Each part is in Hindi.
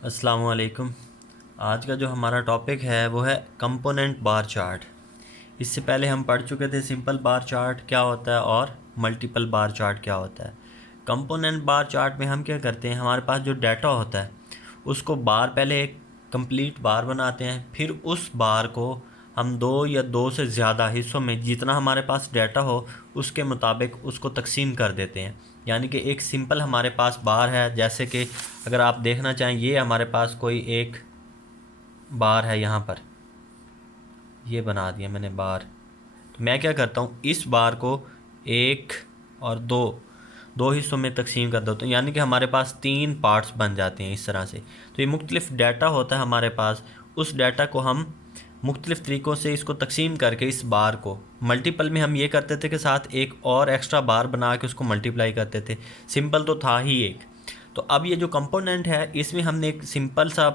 अस्सलाम वालेकुम। आज का जो हमारा टॉपिक है वो है कंपोनेंट बार चार्ट। इससे पहले हम पढ़ चुके थे सिंपल बार चार्ट क्या होता है और मल्टीपल बार चार्ट क्या होता है। कंपोनेंट बार चार्ट में हम क्या करते हैं, हमारे पास जो डाटा होता है उसको बार पहले एक कंप्लीट बार बनाते हैं, फिर उस बार को हम दो या दो से ज़्यादा हिस्सों में जितना हमारे पास डाटा हो उसके मुताबिक उसको तकसीम कर देते हैं। यानी कि एक सिंपल हमारे पास बार है, जैसे कि अगर आप देखना चाहें ये हमारे पास कोई एक बार है, यहाँ पर ये बना दिया मैंने बार। तो मैं क्या करता हूँ, इस बार को एक और दो दो हिस्सों में तकसीम कर देता हूँ, यानी कि हमारे पास तीन पार्ट्स बन जाते हैं इस तरह से। तो ये मुख्तलिफ डाटा होता है हमारे पास, उस डाटा को हम मुख्तलिफ़ तरीक़ों से इसको तकसीम करके इस बार को मल्टीपल में हम ये करते थे कि साथ एक और एक्स्ट्रा बार बना के उसको मल्टीप्लाई करते थे। सिंपल तो था ही एक। तो अब ये जो कंपोनेंट है इसमें हमने एक सिंपल सा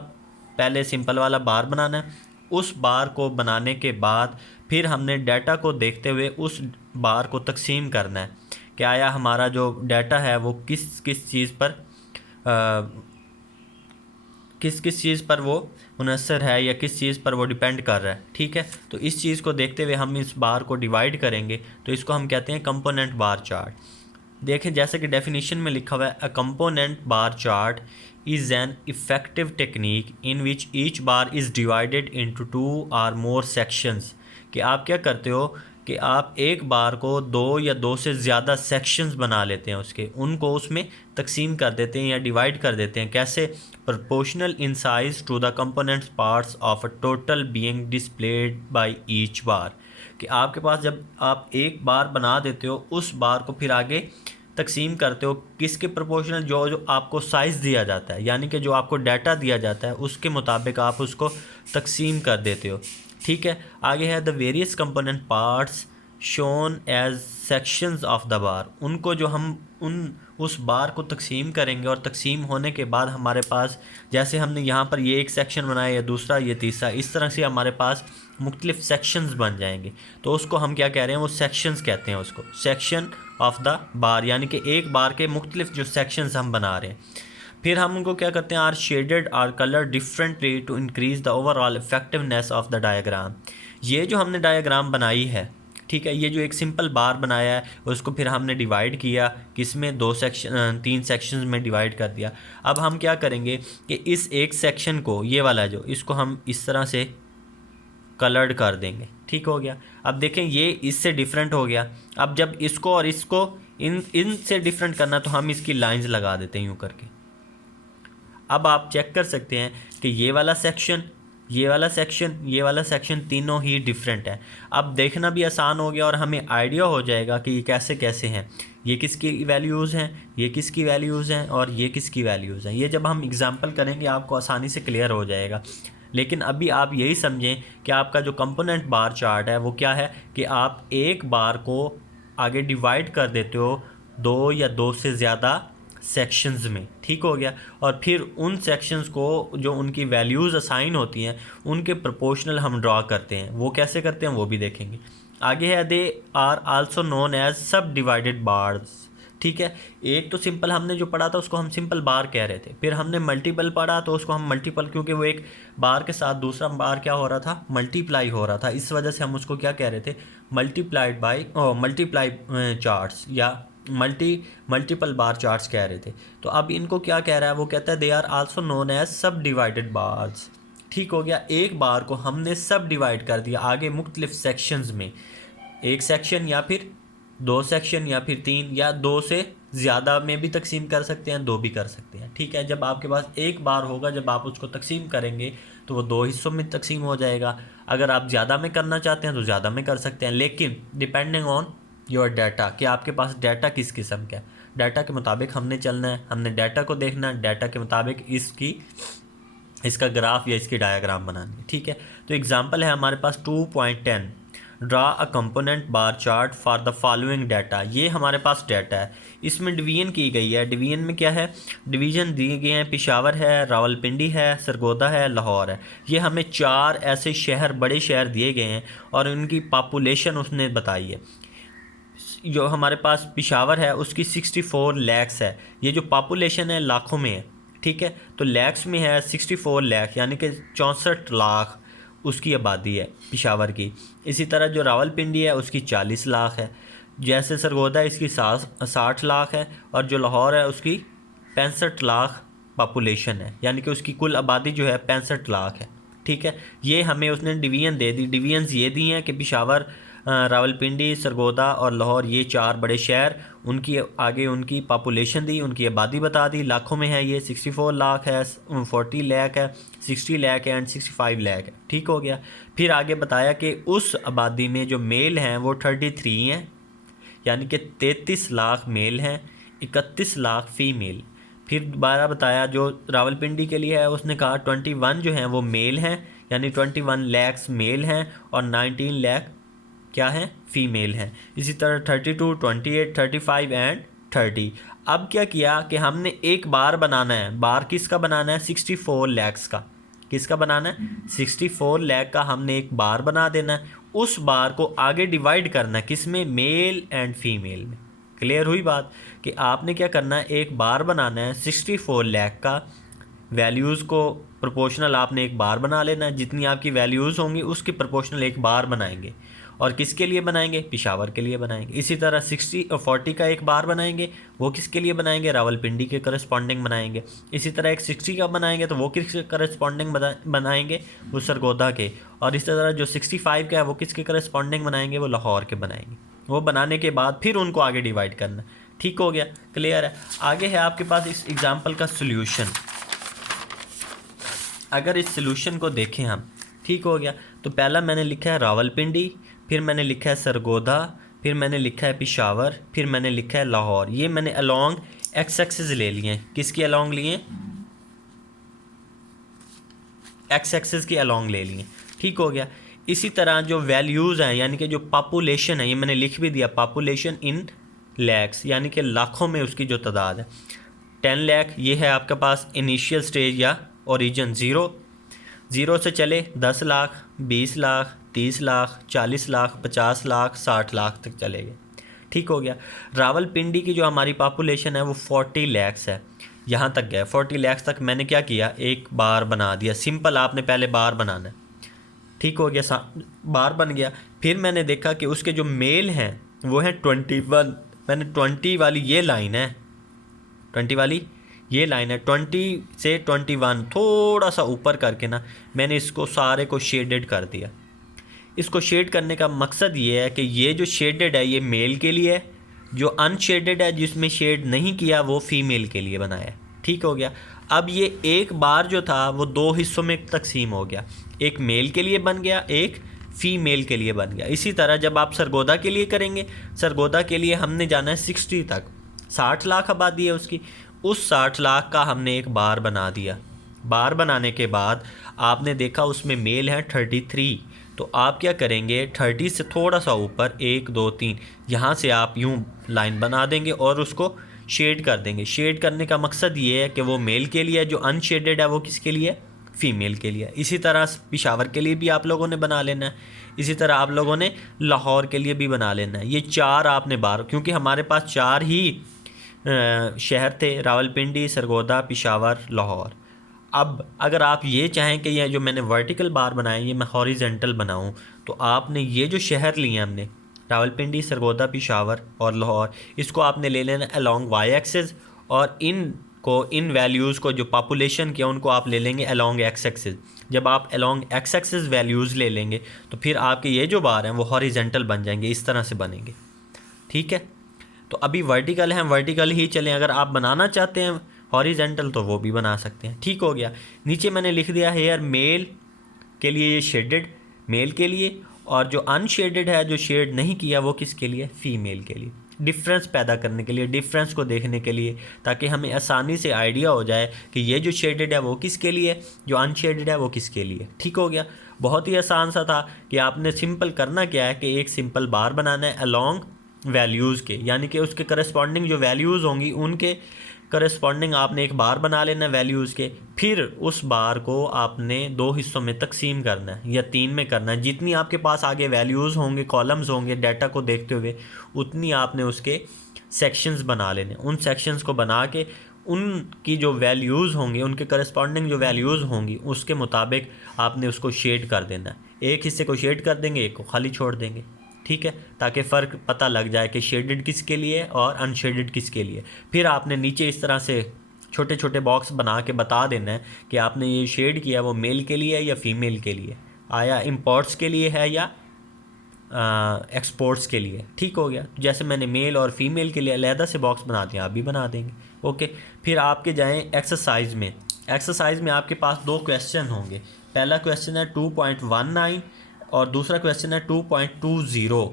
पहले सिंपल वाला बार बनाना है। उस बार को बनाने के बाद फिर हमने डाटा को देखते हुए उस बार को तकसीम करना है कि आया हमारा जो डाटा है वो किस किस चीज़ पर किस किस चीज़ पर वो मुनहसर है या किस चीज़ पर वो डिपेंड कर रहा है। ठीक है, तो इस चीज़ को देखते हुए हम इस बार को डिवाइड करेंगे, तो इसको हम कहते हैं कंपोनेंट बार चार्ट। देखें जैसे कि डेफिनेशन में लिखा हुआ है, a component bar chart is an effective technique in which each bar is divided into two or more sections. कि आप क्या करते हो कि आप एक बार को दो या दो से ज़्यादा सेक्शंस बना लेते हैं, उसके उनको उसमें तकसीम कर देते हैं या डिवाइड कर देते हैं। कैसे? Proportional in size to the components parts of a total being displayed by each bar. कि आपके पास जब आप एक बार बना देते हो उस बार को फिर आगे तकसीम करते हो किसके प्रोपोर्शनल, जो जो आपको साइज़ दिया जाता है, यानी कि जो आपको डाटा दिया जाता है उसके मुताबिक आप उसको तकसीम कर देते हो। ठीक है, आगे है the various component parts shown as sections of the bar. उनको जो हम उस बार को तकसीम करेंगे और तकसीम होने के बाद हमारे पास जैसे हमने यहाँ पर ये एक सेक्शन बनाया या दूसरा ये तीसरा, इस तरह से हमारे पास मुख्तलिफ सेक्शंस बन जाएंगे। तो उसको हम क्या कह रहे हैं, वो सेक्शंस कहते हैं, उसको सेक्शन ऑफ द बार, यानी कि एक बार के मुख्तलिफ जो सेक्शंस हम बना रहे हैं। फिर हम उनको क्या करते हैं, are shaded or colour differently to increase the overall effectiveness of the diagram. ये जो हमने डायग्राम बनाई है, ठीक है, ये जो एक सिंपल बार बनाया है उसको फिर हमने डिवाइड किया किसमें, दो सेक्शन तीन सेक्शंस में डिवाइड कर दिया। अब हम क्या करेंगे कि इस एक सेक्शन को, ये वाला जो, इसको हम इस तरह से कलर्ड कर देंगे। ठीक हो गया। अब देखें ये इससे डिफरेंट हो गया। अब जब इसको और इसको इनसे डिफरेंट करना तो हम इसकी लाइंस लगा देते हैं यूँ करके। अब आप चेक कर सकते हैं कि ये वाला सेक्शन, ये वाला सेक्शन, ये वाला सेक्शन तीनों ही डिफरेंट है। अब देखना भी आसान हो गया और हमें आइडिया हो जाएगा कि ये कैसे कैसे हैं, ये किसकी वैल्यूज़ हैं, ये किसकी वैल्यूज़ हैं और ये किसकी वैल्यूज़ हैं। ये जब हम एग्जांपल करेंगे आपको आसानी से क्लियर हो जाएगा। लेकिन अभी आप यही समझें कि आपका जो कंपोनेंट बार चार्ट है वो क्या है कि आप एक बार को आगे डिवाइड कर देते हो दो या दो से ज़्यादा सेक्शंस में। ठीक हो गया। और फिर उन सेक्शंस को जो उनकी वैल्यूज़ असाइन होती हैं उनके प्रोपोर्शनल हम ड्रा करते हैं। वो कैसे करते हैं वो भी देखेंगे। आगे है they are also known as subdivided bars. ठीक है, एक तो सिंपल हमने जो पढ़ा था उसको हम सिंपल बार कह रहे थे, फिर हमने मल्टीपल पढ़ा तो उसको हम मल्टीपल, क्योंकि वो एक बार के साथ दूसरा बार क्या हो रहा था, मल्टीप्लाई हो रहा था, इस वजह से हम उसको क्या कह रहे थे, मल्टीप्लाइड बाई मल्टीप्लाई चार्ट्स या मल्टीपल बार चार्ट्स कह रहे थे। तो अब इनको क्या कह रहा है, वो कहता है they are also known as subdivided bars. ठीक हो गया। एक बार को हमने सब डिवाइड कर दिया आगे मुख्तलिफ सेक्शंस में, एक सेक्शन या फिर दो सेक्शन या फिर तीन या दो से ज़्यादा में भी तकसीम कर सकते हैं, दो भी कर सकते हैं। ठीक है, जब आपके पास एक बार होगा जब आप उसको तकसीम करेंगे तो वो दो हिस्सों में तकसीम हो जाएगा। अगर आप ज़्यादा में करना चाहते हैं तो ज़्यादा में कर सकते हैं, लेकिन डिपेंडिंग ऑन योर डाटा कि आपके पास डाटा किस किस्म का है, डाटा के मुताबिक हमने चलना है, हमने डाटा को देखना है, डाटा के मुताबिक इसका ग्राफ या इसकी डायग्राम बनानी है। ठीक है, तो एग्जांपल है हमारे पास 2.10 draw a component bar chart for the following data. ये हमारे पास डाटा है, इसमें डिवीजन की गई है। डिवीजन में क्या है, डिवीजन दिए गए हैं, पेशावर है, रावलपिंडी है, सरगोदा है, लाहौर है। ये हमें चार ऐसे शहर, बड़े शहर दिए गए हैं और उनकी पॉपुलेशन उसने बताई है। जो हमारे पास पेशावर है उसकी 64 लैक्स है। ये जो पॉपुलेशन है लाखों में है। ठीक है। तो लैक्स में है 64 लाख, यानी कि 64 लाख उसकी आबादी है पेशावर की। इसी तरह जो रावलपिंडी है उसकी 40 लाख है। जैसे सरगोदा इसकी 60 लाख है, और जो लाहौर है उसकी 65 लाख पॉपुलेशन है, यानी कि उसकी कुल आबादी जो है 65 लाख है। ठीक है, ये हमें उसने डिवीज़न दे दी। डिवीजन्स ये दी हैं कि पेशावर, रावलपिंडी, सरगोदा और लाहौर, ये 4 बड़े शहर, उनकी आगे उनकी पॉपुलेशन दी, उनकी आबादी बता दी। लाखों में है, ये 64 लाख है, 40 लाख है, 60 लाख है एंड 65 लाख है। ठीक हो गया। फिर आगे बताया कि उस आबादी में जो मेल हैं वो 33 हैं, यानी कि 33 लाख मेल हैं, 31 लाख फ़ीमेल। फिर दोबारा बताया जो रावलपिंडी के लिए है, उसने कहा 21 जो हैं वो मेल हैं, यानी 21 लैक्स मेल हैं, और 19 लाख क्या हैं, फ़ीमेल हैं। इसी तरह 32, 28, 35 एंड 30। अब क्या किया कि हमने एक बार बनाना है। बार किसका बनाना है? 64 लैक्स का। किसका बनाना है? 64 लाख का हमने एक बार बना देना है। उस बार को आगे डिवाइड करना है, किस में? मेल एंड फीमेल में। क्लियर हुई बात कि आपने क्या करना है, एक बार बनाना है 64 लाख का। वैल्यूज़ को प्रोपोर्शनल आपने एक बार बना लेना है, जितनी आपकी वैल्यूज़ होंगी उसकी प्रोपोर्शनल एक बार बनाएंगे। और किसके लिए बनाएंगे? पेशावर के लिए बनाएंगे। इसी तरह 60 और 40 का एक बार बनाएंगे, वो किसके लिए बनाएंगे? रावलपिंडी के करस्पॉन्डिंग बनाएंगे। इसी तरह एक 60 का बनाएंगे तो वो किसके करस्पॉन्डिंग बनाएंगे? वो सरगोदा के। और इसी तरह जो 65 का है वो किसके करस्पॉन्डिंग बनाएंगे? वो लाहौर के बनाएंगे। वो बनाने के बाद फिर उनको आगे डिवाइड करना। ठीक हो गया, क्लियर है। आगे है आपके पास इस एग्जाम्पल का सोल्यूशन। अगर इस सोल्यूशन को देखें हम, ठीक हो गया, तो पहला मैंने लिखा है रावलपिंडी, फिर मैंने लिखा है सरगोदा, फिर मैंने लिखा है पेशावर, फिर मैंने लिखा है लाहौर। ये मैंने अलॉन्ग एक्स एक्सिस ले लिए हैं। किसकी अलॉन्ग लिए? एक्स एक्सिस की अलॉन्ग ले लिए। ठीक हो गया। इसी तरह जो वैल्यूज़ हैं, यानी कि जो पॉपुलेशन है, ये मैंने लिख भी दिया, पॉपुलेशन इन लैक्स, यानी कि लाखों में उसकी जो तादाद है। 10 लाख ये है आपके पास इनिशियल स्टेज या ओरिजिन। ज़ीरो से चले 10 लाख, 20 लाख, 30 लाख, 40 लाख, 50 लाख, 60 लाख तक चले गए। ठीक हो गया। रावलपिंडी की जो हमारी पॉपुलेशन है वो 40 लैक्स है, यहाँ तक गए। 40 लैक्स तक मैंने क्या किया, एक बार बना दिया। सिंपल, आपने पहले बार बनाना है। ठीक हो गया, बार बन गया। फिर मैंने देखा कि उसके जो मेल हैं वो हैं 21। मैंने 20 वाली ये लाइन है, 20 वाली ये लाइन है, 20 से 21 थोड़ा सा ऊपर करके ना मैंने इसको सारे को शेडेड कर दिया। इसको शेड करने का मकसद ये है कि ये जो शेडेड है ये मेल के लिए है, जो अनशेडेड है जिसमें शेड नहीं किया वो फीमेल के लिए बनाया है। ठीक हो गया। अब ये एक बार जो था वो 2 हिस्सों में तकसीम हो गया, एक मेल के लिए बन गया, एक फ़ीमेल के लिए बन गया। इसी तरह जब आप सरगोदा के लिए करेंगे, सरगोदा के लिए हमने जाना है 60 तक, 60 लाख आबादी है उसकी। उस 60 लाख का हमने एक बार बना दिया। बार बनाने के बाद आपने देखा उसमें मेल है 33, तो आप क्या करेंगे, 30 से थोड़ा सा ऊपर 1 2 3 यहाँ से आप यूँ लाइन बना देंगे और उसको शेड कर देंगे। शेड करने का मकसद ये है कि वो मेल के लिए, जो अनशेडेड है वो किसके लिए? फ़ीमेल के लिए। इसी तरह पेशावर के लिए भी आप लोगों ने बना लेना है, इसी तरह आप लोगों ने लाहौर के लिए भी बना लेना है। ये 4 आपने बार, क्योंकि हमारे पास 4 ही शहर थे, रावलपिंडी, सरगोदा, पेशावर, लाहौर। अब अगर आप ये चाहें कि ये जो मैंने वर्टिकल बार बनाए ये मैं हॉरिजेंटल बनाऊं, तो आपने ये जो शहर लिए हमने, रावलपिंडी, सरगोदा, पेशावर और लाहौर, इसको आपने ले लेना अलॉन्ग वाई एक्सिस, और इन वैल्यूज़ को जो पॉपुलेशन के उनको आप ले लेंगे अलॉन्ग एक्स एक्सिस। जब आप अलॉन्ग एक्स एक्सिस वैल्यूज़ ले लेंगे तो फिर आपके ये जो बार हैं वो हॉरिजेंटल बन जाएंगे, इस तरह से बनेंगे। ठीक है, तो अभी वर्टिकल हैं, वर्टिकल ही चलें। अगर आप बनाना चाहते हैं हॉरिजेंटल तो वो भी बना सकते हैं। ठीक हो गया। नीचे मैंने लिख दिया हेयर मेल के लिए ये शेडेड मेल के लिए, और जो अनशेडेड है, जो शेड नहीं किया, वो किसके लिए? फ़ीमेल के लिए। डिफरेंस पैदा करने के लिए, डिफरेंस को देखने के लिए, ताकि हमें आसानी से आइडिया हो जाए कि ये जो शेडेड है वो किसके लिए, जो अनशेडेड है वो किसके लिए। ठीक हो गया। बहुत ही आसान सा था कि आपने सिंपल करना क्या है कि एक सिंपल बार बनाना है अलॉन्ग वैल्यूज़ के, यानी कि उसके करस्पॉन्डिंग जो वैल्यूज़ होंगी उनके करस्पॉन्डिंग आपने एक बार बना लेना वैल्यूज़ के। फिर उस बार को आपने 2 हिस्सों में तकसीम करना है या 3 में करना है। जितनी आपके पास आगे वैल्यूज़ होंगे, कॉलम्स होंगे डाटा को देखते हुए, उतनी आपने उसके सेक्शंस बना लेने। उन सेक्शंस को बना के उनकी जो वैल्यूज़ होंगी, उनके करस्पॉन्डिंग जो वैल्यूज़ होंगी उसके मुताबिक आपने उसको शेड कर देना है। एक हिस्से को शेड कर देंगे, एक को खाली छोड़ देंगे, ठीक है, ताकि फ़र्क पता लग जाए कि शेडेड किसके लिए और अनशेडेड किसके लिए। फिर आपने नीचे इस तरह से छोटे छोटे बॉक्स बना के बता देना है कि आपने ये शेड किया वो मेल के लिए है या फीमेल के लिए, आया इंपोर्ट्स के लिए है या एक्सपोर्ट्स के लिए। ठीक हो गया। जैसे मैंने मेल और फीमेल के लिए अलहदा से बॉक्स बना दिया, आप भी बना देंगे। ओके, फिर आपके जाएं एक्सरसाइज में। एक्सरसाइज में आपके पास दो क्वेश्चन होंगे। पहला क्वेश्चन है 2.19 और दूसरा क्वेश्चन है 2.20।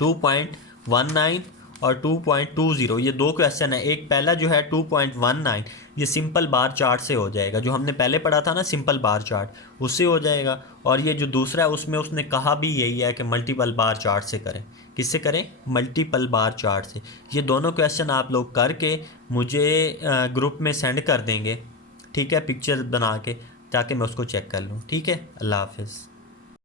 2.19 और 2.20 ये दो क्वेश्चन है। एक पहला जो है 2.19 ये सिंपल बार चार्ट से हो जाएगा, जो हमने पहले पढ़ा था ना सिंपल बार चार्ट, उससे हो जाएगा। और ये जो दूसरा है उसमें उसने कहा भी यही है कि मल्टीपल बार चार्ट से करें। किससे करें? मल्टीपल बार चार्ट से। ये दोनों क्वेश्चन आप लोग करके मुझे ग्रुप में सेंड कर देंगे, ठीक है, पिक्चर बना के, ताकि मैं उसको चेक कर लूँ। ठीक है, अल्लाह हाफिज़।